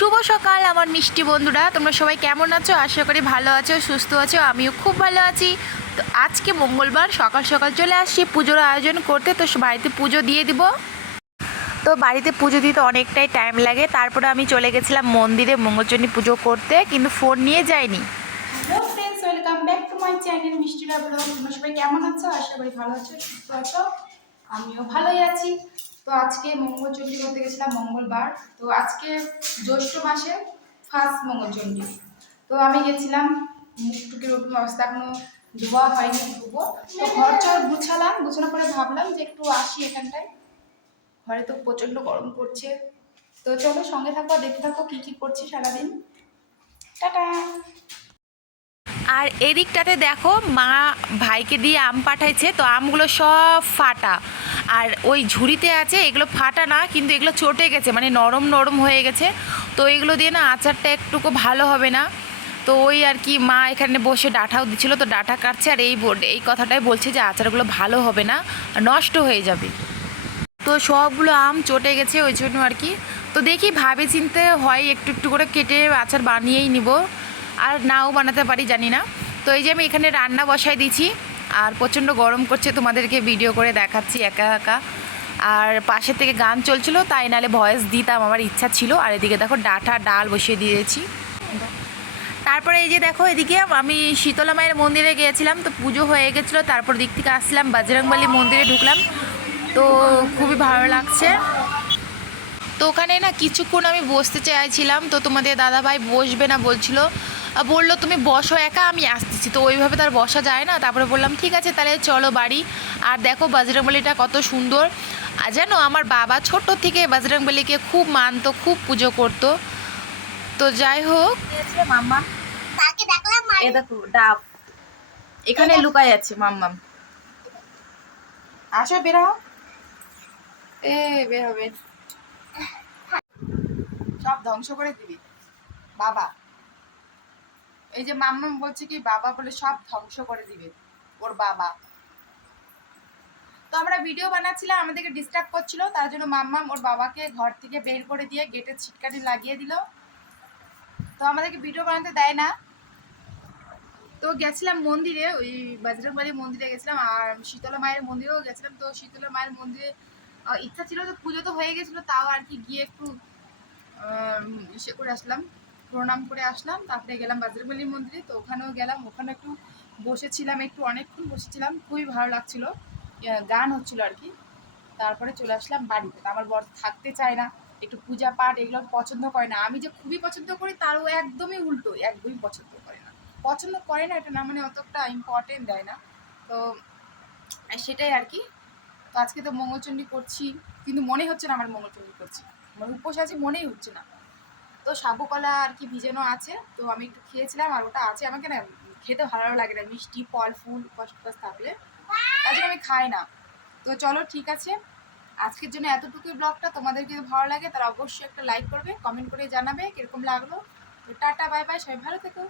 শুভ সকাল, আমার মিষ্টি বন্ধুরা। তোমরা সবাই কেমন আছো? আশা করি ভালো আছো, সুস্থ আছো, আমিও খুব ভালো আছি। তো আজকে মঙ্গলবার, সকাল সকাল চলে আসছি পুজোর আয়োজন করতে। তো বাড়িতে পুজো দিয়ে দিব। তো বাড়িতে পুজো দিতে অনেকটাই টাইম লাগে। তারপরে আমি চলে গেছিলাম মন্দিরে মঙ্গলচণ্ডী পুজো করতে, কিন্তু ফোন নিয়ে যাইনি। কেমন আছো। আমিও ভালোই আছি। তো আজকে মঙ্গলচণ্ডী করতে গেছিলাম মঙ্গলবার। তো আজকে জ্যৈষ্ঠ মাসে ফার্স্ট মঙ্গলচণ্ডী তো আমি গেছিলাম মুখটুকির ওরকম অবস্থা এখনও ধোয়া হয়নি ধুবো তো ঘর চর গুছালাম, গুছানোর পরে ভাবলাম যে একটু আসি এখানটায়। ঘরে তো প্রচণ্ড গরম পড়ছে। তো চলো সঙ্গে থাকো, দেখতে থাকো কী কী করছি সারাদিন। টাটা! আর এদিকটাতে দেখো মা ভাইকে দিয়ে আম পাঠাইছে, তো আমগুলো সব ফাটা। আর ওই ঝুড়িতে আছে, এগুলো ফাটা না, কিন্তু এগুলো চটে গেছে মানে নরম নরম হয়ে গেছে। তো এগুলো দিয়ে না আচারটা একটুকু ভালো হবে না। তো ওই আর কি মা এখানে বসে ডাঁটাও দিচ্ছিল, তো ডাঁটা কাটছে, আর এই এই কথাটাই বলছে যে আচারগুলো ভালো হবে না নষ্ট হয়ে যাবে। তো সবগুলো আম চটে গেছে, ওই জন্য আর কি। তো দেখি ভাবে চিনতে হয়, একটু একটু করে কেটে আচার বানিয়েই নিব। আর নাও বানাতে পারি, জানি না। তো এই যে আমি এখানে রান্না বসাই দিয়েছি, আর প্রচণ্ড গরম করছে, তোমাদেরকে ভিডিও করে দেখাচ্ছি একা একা। আর পাশের থেকে গান চলছিল, তাই নালে ভয়েস দিতাম, আমার ইচ্ছা ছিল। আর এদিকে দেখো ডাঁটা ডাল বসিয়ে দিয়েছি। তারপরে এই যে দেখো, এদিকে আমি শীতলা মায়ের মন্দিরে গিয়েছিলাম, তো পুজো হয়ে গেছিল, তারপর দিক থেকে আসলাম, বজরংবলী মন্দিরে ঢুকলাম। তো খুবই ভালো লাগছে। তো ওখানে না কিছুক্ষণ আমি বসতে চাইছিলাম, তো তোমাদের দাদাভাই বসবে না বলছিল বলল তুমি বসো একা আমি আসতেছি। তো ওইভাবে তার বসা যায় না। তারপরে বললাম ঠিক আছে তাহলে চলো বাড়ি। আর দেখো বজরংবলিটা কত সুন্দর। আর জানো আমার বাবা ছোট থেকে বজরংবলিকে খুব মানতো খুব পুজো করতো। তো যাই হোক। মাম্মা। এ দেখো ডাব। এখানে লুকায় আছে মাম্মাম আসো বেরো এ বের হবে। সব ধ্বংস করে দিবি। বাবা। এই যে মাম্মাম বলছে কি, বাবা বলে সব ধ্বংস করে দিবে, ওর বাবা। তো আমরা ভিডিও বানাচ্ছিলাম, আমাদেরকে ডিস্টার্ব করছিল, তার জন্য মাম্মাম ওর বাবাকে ঘর থেকে বের করে দিয়ে গেটের ছিটকানি লাগিয়ে দিল। তো আমাদেরকে ভিডিও বানাতে দেয় না। তো গেছিলাম মন্দিরে, ওই বজরংবলী মন্দিরে গেছিলাম, আর শীতলা মায়ের মন্দিরেও গেছিলাম। তো শীতলা মায়ের মন্দিরে ইচ্ছা ছিল তো পুজো তো হয়ে গেছিল, তাও আর কি গিয়ে একটু ইসে করে আসলাম। প্রণাম করে আসলাম, তারপরে গেলাম বজরংবলী মন্দিরে, তো ওখানেও গেলাম, ওখানে একটু বসেছিলাম, একটু অনেকক্ষণ বসেছিলাম, খুবই ভালো লাগছিল গান হচ্ছিল আর কি। তারপরে চলে আসলাম বাড়িতে আমার বর থাকতে চায় না, একটু পূজা পাঠ এগুলো পছন্দ করে না, আমি যে খুবই পছন্দ করি তারও একদমই উল্টো, একদমই পছন্দ করে না। পছন্দ করে না এটা না মানে অতটা ইম্পর্টেন্ট দেয় না, তো সেটাই আর কি। তো আজকে তো মঙ্গলচণ্ডী করছি, কিন্তু মনে হচ্ছে না আমার মঙ্গলচণ্ডী করছি মানে উপোস আছে মনেই হচ্ছে না। তো সাবু কলা আর কি ভিজানো আছে, তো আমি একটু খেয়েছিলাম আর ওটা আছে আমাকে না খেতে ভালো লাগে না, মিষ্টি, ফল, ফুল টস থাকলে। তার জন্য আমি খাই না। তো চলো ঠিক আছে, আজকের জন্য এতটুকুই ব্লগটা। তোমাদের যদি ভালো লাগে তারা অবশ্যই একটা লাইক করবে, কমেন্ট করে জানাবে কীরকম লাগল। তো টাটা, বাই বাই, সবাই ভালো থেকো।